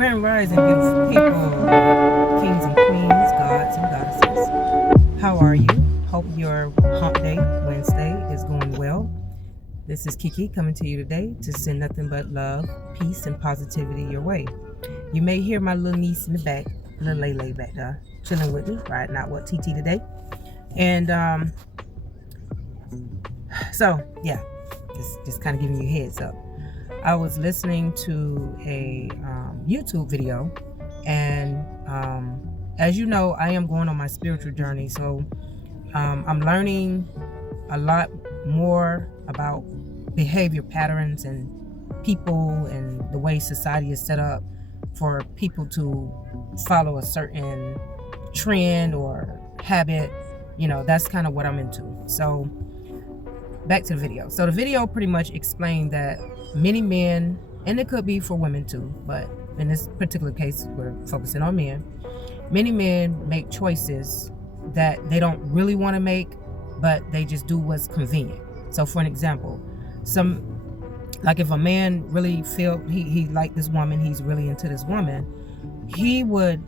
Grand Rising, beautiful people, kings and queens, gods and goddesses. How are you? Hope your hump day, Wednesday, is going well. This is Kiki coming to you today to send nothing but love, peace, and positivity your way. You may hear my little niece in the back, little Lele back there, chilling with me, riding out what TT today. And so, yeah, just kind of giving you a heads up. I was listening to a YouTube video, and as you know, I am going on my spiritual journey, so I'm learning a lot more about behavior patterns and people and the way society is set up for people to follow a certain trend or habit. You know, that's kind of what I'm into. So back to the video. So the video pretty much explained that many men, and it could be for women too, but in this particular case we're focusing on men, many men make choices that they don't really want to make, but they just do what's convenient. So for an example, like if a man really feel he liked this woman, he's really into this woman, he would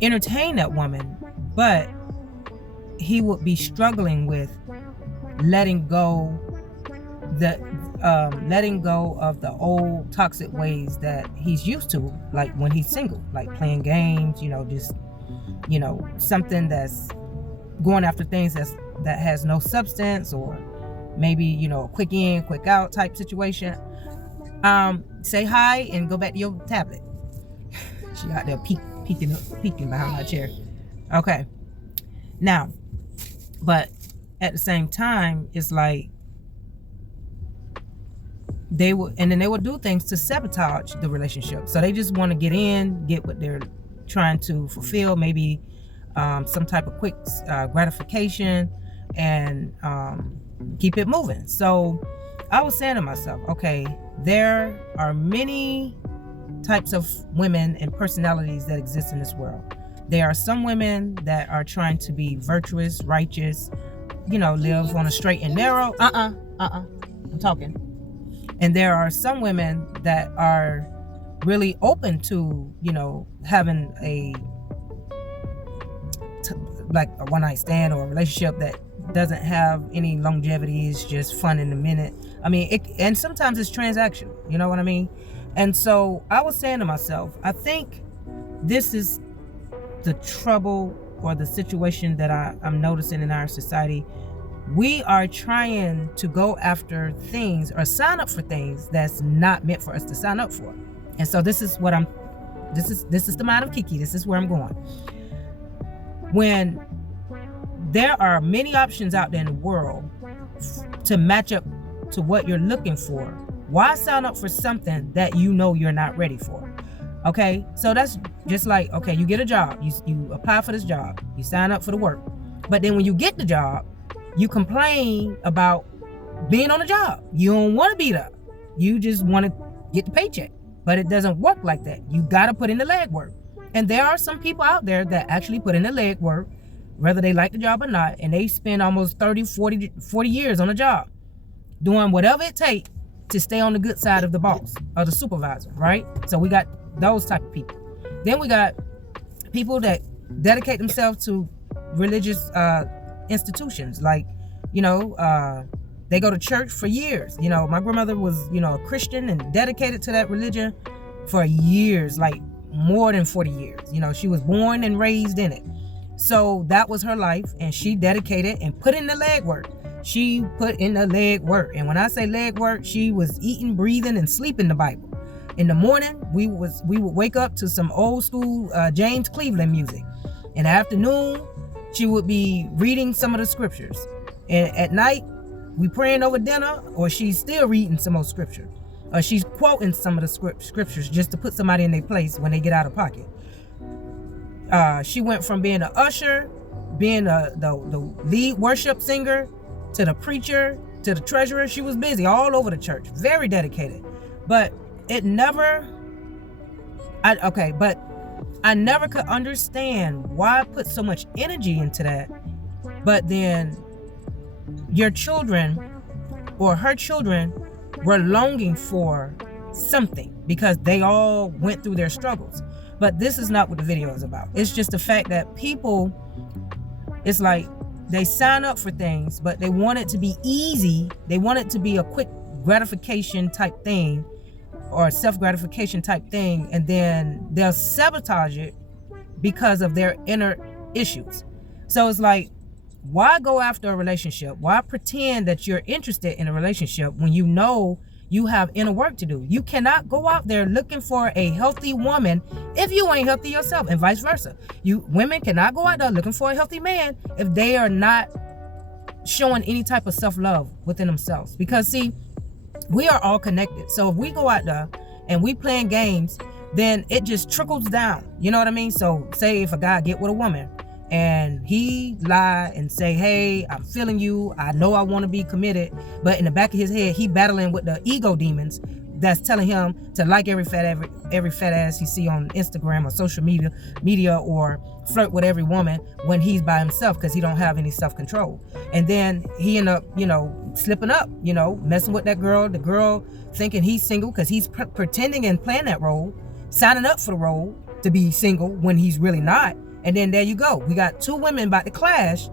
entertain that woman, but he would be struggling with letting go of the old toxic ways that he's used to, like when he's single, like playing games, just something that's going after things that has no substance, or maybe quick in quick out type situation. Say hi and go back to your tablet. She out there peeking behind my chair. Okay, now, but at the same time, it's like they would do things to sabotage the relationship. So they just want to get what they're trying to fulfill, maybe some type of quick gratification, and keep it moving. So I was saying to myself, okay, there are many types of women and personalities that exist in this world. There are some women that are trying to be virtuous, righteous, live on a straight and narrow. I'm talking. And there are some women that are really open to, having like a one-night stand or a relationship that doesn't have any longevity. It's just fun in a minute. I mean, and sometimes it's transactional. You know what I mean? And so I was saying to myself, I think this is the trouble or the situation that I'm noticing in our society. We are trying to go after things or sign up for things that's not meant for us to sign up for. And so this is the mind of Kiki. This is where I'm going. When there are many options out there in the world to match up to what you're looking for, why sign up for something that you're not ready for? Okay, so that's just like, okay, you get a job, you apply for this job, you sign up for the work, but then when you get the job, you complain about being on the job. You don't want to be there. You just want to get the paycheck. But it doesn't work like that. You got to put in the legwork. And there are some people out there that actually put in the legwork, whether they like the job or not, and they spend almost 30, 40 years on a job, doing whatever it takes to stay on the good side of the boss or the supervisor, right? So we got those type of people. Then we got people that dedicate themselves to religious institutions, like they go to church for years. My grandmother was a Christian and dedicated to that religion for years, like more than 40 years. She was born and raised in it, so that was her life, and she dedicated and put in the legwork. She put in the legwork, and when I say legwork, she was eating, breathing, and sleeping the Bible. In the morning, we would wake up to some old school James Cleveland music. In the afternoon, she would be reading some of the scriptures. And at night, we praying over dinner, or she's still reading some more scripture. Or she's quoting some of the scriptures just to put somebody in their place when they get out of pocket. She went from being an usher, being the lead worship singer, to the preacher, to the treasurer. She was busy all over the church, very dedicated. But I never could understand why put so much energy into that, but then your children or her children were longing for something because they all went through their struggles. But this is not what the video is about. It's just the fact that people, it's like they sign up for things, but they want it to be easy. They want it to be a quick gratification type thing, or self-gratification type thing, and then they'll sabotage it because of their inner issues. So it's like, why go after a relationship? Why pretend that you're interested in a relationship when you know you have inner work to do? You cannot go out there looking for a healthy woman if you ain't healthy yourself, and vice versa. Women cannot go out there looking for a healthy man if they are not showing any type of self-love within themselves. Because see, we are all connected. So if we go out there and we playing games, then it just trickles down. You know what I mean? So say if a guy get with a woman and he lie and say, hey, I'm feeling you, I know I want to be committed, but in the back of his head he battling with the ego demons that's telling him to like every fat ass he see on Instagram or social media, or flirt with every woman when he's by himself because he don't have any self-control. And then he end up, slipping up, messing with that girl, the girl thinking he's single because he's pretending and playing that role, signing up for the role to be single when he's really not. And then there you go. We got two women about to clash.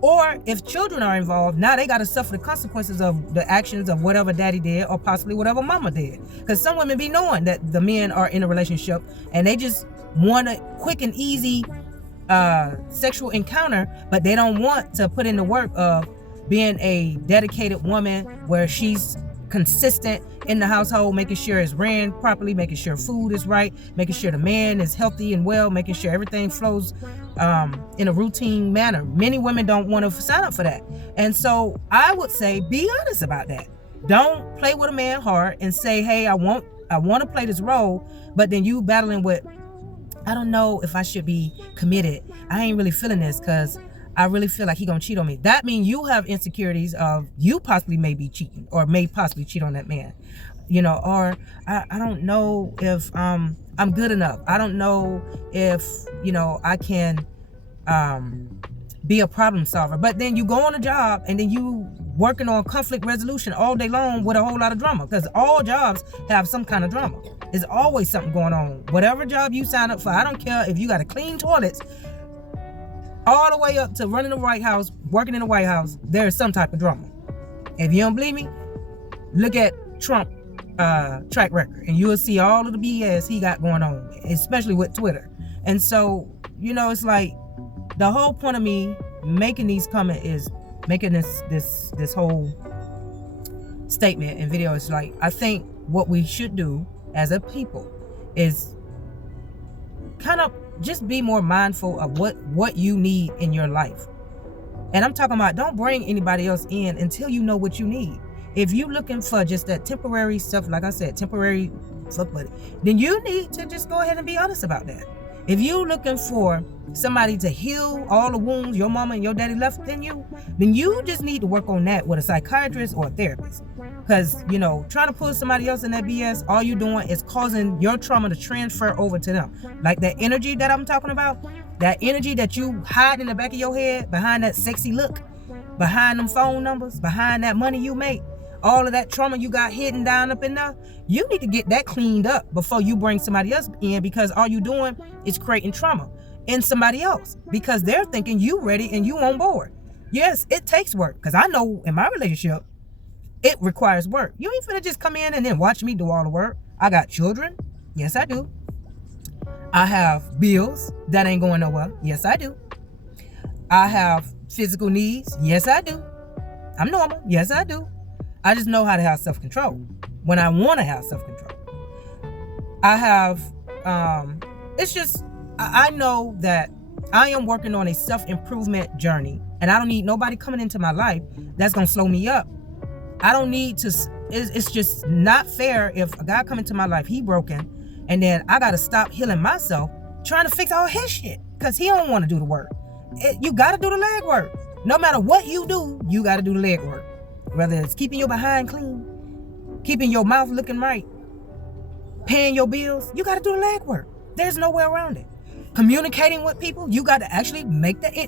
Or if children are involved, now they got to suffer the consequences of the actions of whatever daddy did, or possibly whatever mama did. Because some women be knowing that the men are in a relationship and they just want a quick and easy sexual encounter, but they don't want to put in the work of being a dedicated woman where she's consistent in the household, making sure it's ran properly, making sure food is right, making sure the man is healthy and well, making sure everything flows in a routine manner. Many women don't want to sign up for that. And so I would say, be honest about that. Don't play with a man hard and say, hey, I want to play this role, but then you battling with, I don't know if I should be committed. I ain't really feeling this because I really feel like he gonna cheat on me. That means you have insecurities of you possibly may be cheating, or may possibly cheat on that man, or I don't know if I'm good enough. I don't know if I can be a problem solver. But then you go on a job and then you working on conflict resolution all day long with a whole lot of drama, because all jobs have some kind of drama. There's always something going on. Whatever job you sign up for, I don't care if you got to clean toilets, all the way up to running the White House, working in the White House, there is some type of drama. If you don't believe me, look at Trump track record and you will see all of the BS he got going on, especially with Twitter. And so, it's like the whole point of me making these comments is making this whole statement and video is like, I think what we should do as a people is kind of just be more mindful of what you need in your life. And I'm talking about, don't bring anybody else in until you know what you need. If you're looking for just that temporary stuff, like I said, temporary fuck buddy, then you need to just go ahead and be honest about that. If you're looking for somebody to heal all the wounds your mama and your daddy left in you, then you just need to work on that with a psychiatrist or a therapist. Because, trying to pull somebody else in that BS, all you're doing is causing your trauma to transfer over to them. Like that energy that I'm talking about, that energy that you hide in the back of your head, behind that sexy look, behind them phone numbers, behind that money you make, all of that trauma you got hidden down up in there, you need to get that cleaned up before you bring somebody else in, because all you're doing is creating trauma in somebody else because they're thinking you ready and you on board. Yes, it takes work, because I know in my relationship, it requires work. You ain't finna just come in and then watch me do all the work. I got children. Yes, I do. I have bills that ain't going nowhere. Yes, I do. I have physical needs. Yes, I do. I'm normal. Yes, I do. I just know how to have self-control when I want to have self-control. I have, it's just, I know that I am working on a self-improvement journey, and I don't need nobody coming into my life that's going to slow me up. I don't need to, it's just not fair if a guy come into my life, he broken, and then I got to stop healing myself trying to fix all his shit because he don't want to do the work. You got to do the leg work. No matter what you do, you got to do the leg work. Whether it's keeping your behind clean, keeping your mouth looking right, paying your bills, you got to do the leg work. There's no way around it. Communicating with people, you got to actually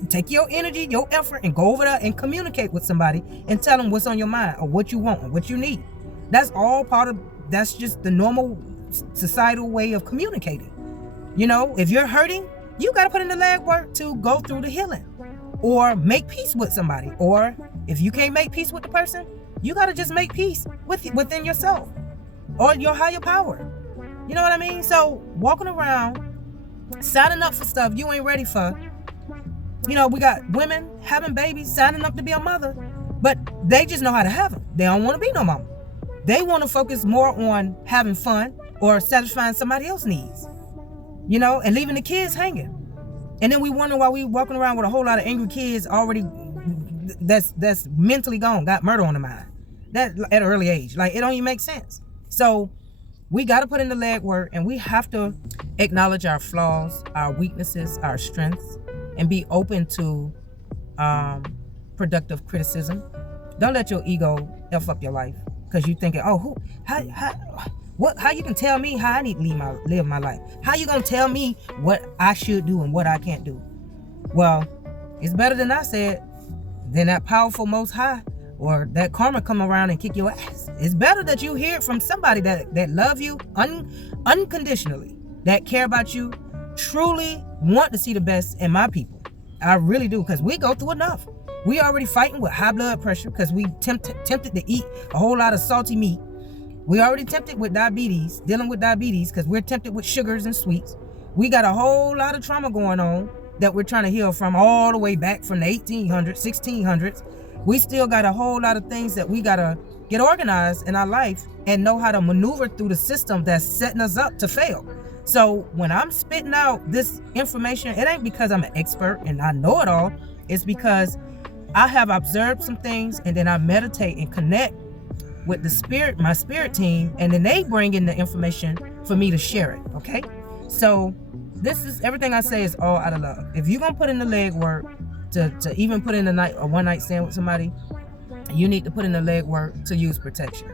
take your energy, your effort, and go over there and communicate with somebody and tell them what's on your mind or what you want or what you need. That's all part of that's just the normal societal way of communicating. You know, if you're hurting, you got to put in the legwork to go through the healing or make peace with somebody. Or if you can't make peace with the person, you got to just make peace within yourself or your higher power. You know what I mean? So walking around, signing up for stuff you ain't ready for. You know, we got women having babies, signing up to be a mother, but they just know how to have them. They don't want to be no mama. They want to focus more on having fun or satisfying somebody else's needs, you know, and leaving the kids hanging. And then we wonder why we walking around with a whole lot of angry kids already that's mentally gone, got murder on the mind. That at an early age. Like, it don't even make sense. So we got to put in the legwork, and we have to acknowledge our flaws, our weaknesses, our strengths, and be open to productive criticism. Don't let your ego F up your life because you thinking, oh, how you can tell me how I need to live my life? How you gonna tell me what I should do and what I can't do? Well, it's better than I said, than that powerful Most High or that karma come around and kick your ass. It's better that you hear it from somebody that love you unconditionally, that care about you, truly want to see the best in my people. I really do, because we go through enough. We already fighting with high blood pressure because we tempted to eat a whole lot of salty meat. We already tempted with diabetes, dealing with diabetes, because we're tempted with sugars and sweets. We got a whole lot of trauma going on that we're trying to heal from all the way back from the 1800s, 1600s. We still got a whole lot of things that we got to get organized in our life and know how to maneuver through the system that's setting us up to fail. So when I'm spitting out this information, it ain't because I'm an expert and I know it all. It's because I have observed some things, and then I meditate and connect with my spirit team, and then they bring in the information for me to share it. Okay, so this is everything I say is all out of love. If you're gonna put in the legwork to even put in a one night stand with somebody, you need to put in the legwork to use protection.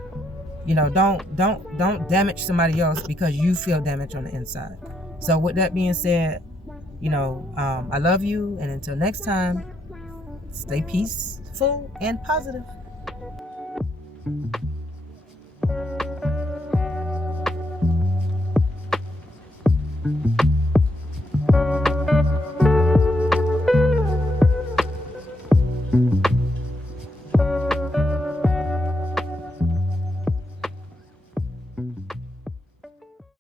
You know, don't damage somebody else because you feel damage on the inside. So with that being said, you know, I love you, and until next time, stay peaceful and positive.